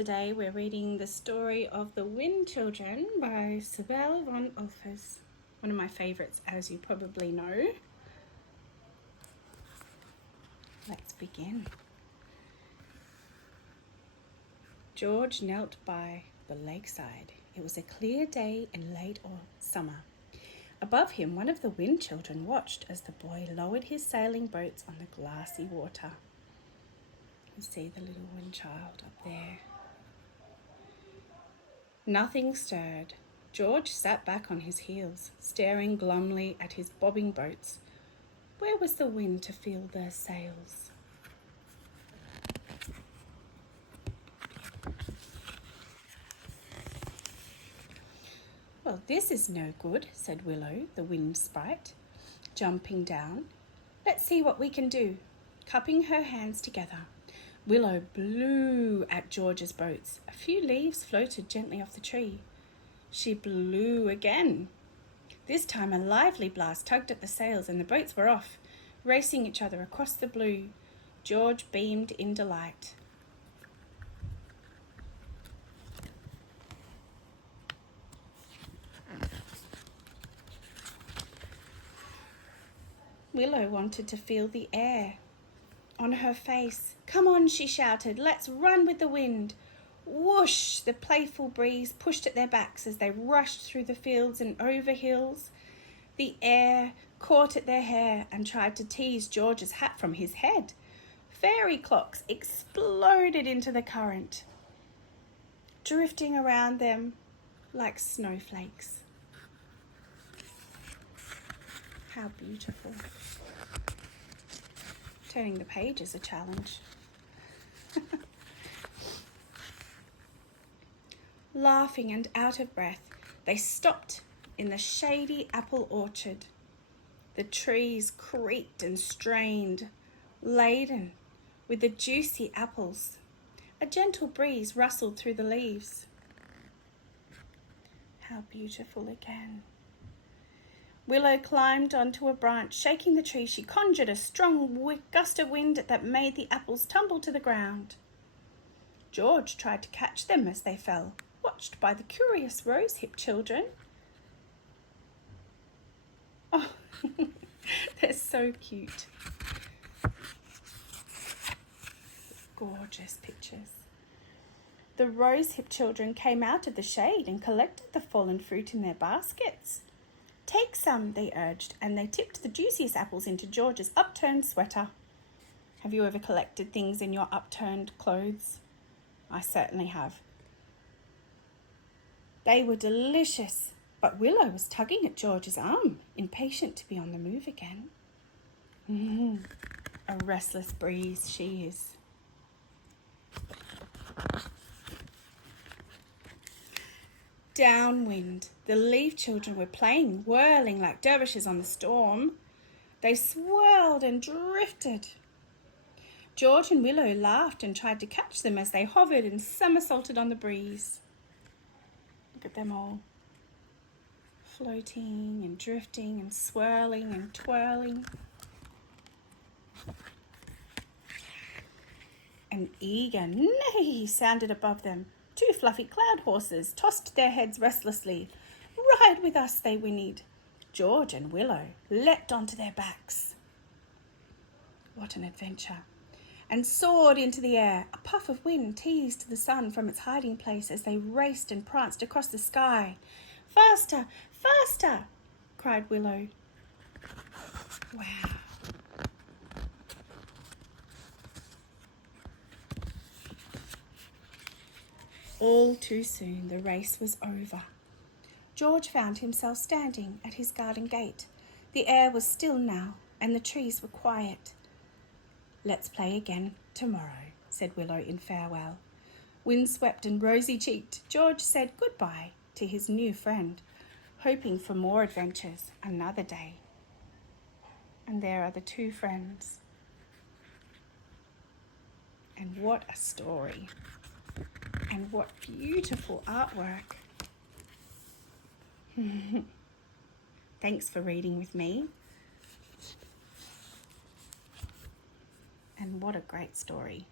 Today we're reading the story of The Wind Children by Sibylle von Olfers. One of my favourites, as you probably know. Let's begin. George knelt by the lakeside. It was a clear day in late summer. Above him, one of the Wind Children watched as the boy lowered his sailing boats on the glassy water. You see the little wind child up there. Nothing stirred. George sat back on his heels, staring glumly at his bobbing boats. Where was the wind to fill their sails? Well, this is no good, said Willow, the wind sprite, jumping down. Let's see what we can do. Cupping her hands together, Willow blew at George's boats. A few leaves floated gently off the tree. She blew again. This time a lively blast tugged at the sails and the boats were off, racing each other across the blue. George beamed in delight. Willow wanted to feel the air on her face. Come on, she shouted. Let's run with the wind. Whoosh! The playful breeze pushed at their backs as they rushed through the fields and over hills. The air caught at their hair and tried to tease George's hat from his head. Fairy clocks exploded into the current, drifting around them like snowflakes. How beautiful. Turning the page is a challenge. Laughing and out of breath, they stopped in the shady apple orchard. The trees creaked and strained, laden with the juicy apples. A gentle breeze rustled through the leaves. How beautiful again. Willow climbed onto a branch. Shaking the tree, she conjured a strong gust of wind that made the apples tumble to the ground. George tried to catch them as they fell, watched by the curious rose-hip children. Oh, they're so cute. Gorgeous pictures. The rose-hip children came out of the shade and collected the fallen fruit in their baskets. Take some, they urged, and they tipped the juiciest apples into George's upturned sweater. Have you ever collected things in your upturned clothes? I certainly have. They were delicious, but Willow was tugging at George's arm, impatient to be on the move again. A restless breeze she is. Downwind, the leaf children were playing, whirling like dervishes on the storm. They swirled and drifted. George and Willow laughed and tried to catch them as they hovered and somersaulted on the breeze. Look at them all, floating and drifting and swirling and twirling. An eager neigh sounded above them. Two fluffy cloud horses tossed their heads restlessly. Ride with us, they whinnied. George and Willow leapt onto their backs. What an adventure! And soared into the air. A puff of wind teased the sun from its hiding place as they raced and pranced across the sky. Faster, faster, cried Willow. Wow. All too soon the race was over. George found himself standing at his garden gate. The air was still now, and the trees were quiet. Let's play again tomorrow, said Willow in farewell. Windswept and rosy-cheeked, George said goodbye to his new friend, hoping for more adventures another day. And there are the two friends. And what a story. And what beautiful artwork. Thanks for reading with me. And what a great story.